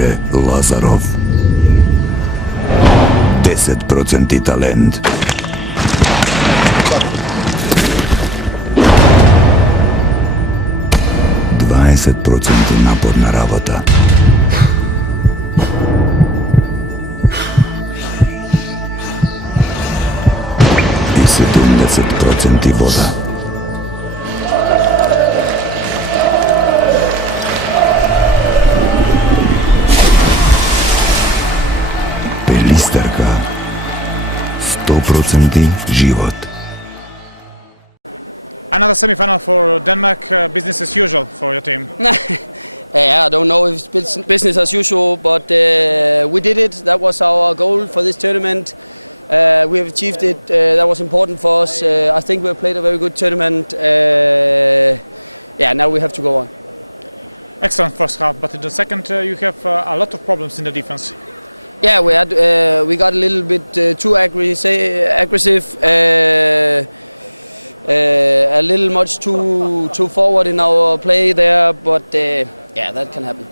Андре Лазаров. 10% талент. Naporna работа. I 70% вода. Пелистарка. 100% život. Another semi-final for Denmark, business as usual for your team. Yeah, I don't know if it's business as usual, but we did it. That was our goal for this tournament. We have achieved it. That was important for us. I think we have played a very good tournament. Yeah, now we have to go on. Excellent first half, but in the second you have a lot of problems in the defense. Yeah, we got a little bit too aggressive. A little much too forward in our play there, but yeah, that can happen.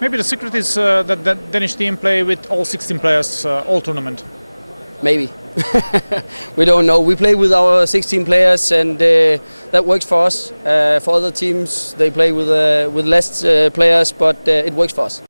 Maybe the secret is that the Danish team play with all 16 players all tournament. Maybe. We don't know. We play with our 16 players, and that works for us. For other teams, they play with less players, but it works for us.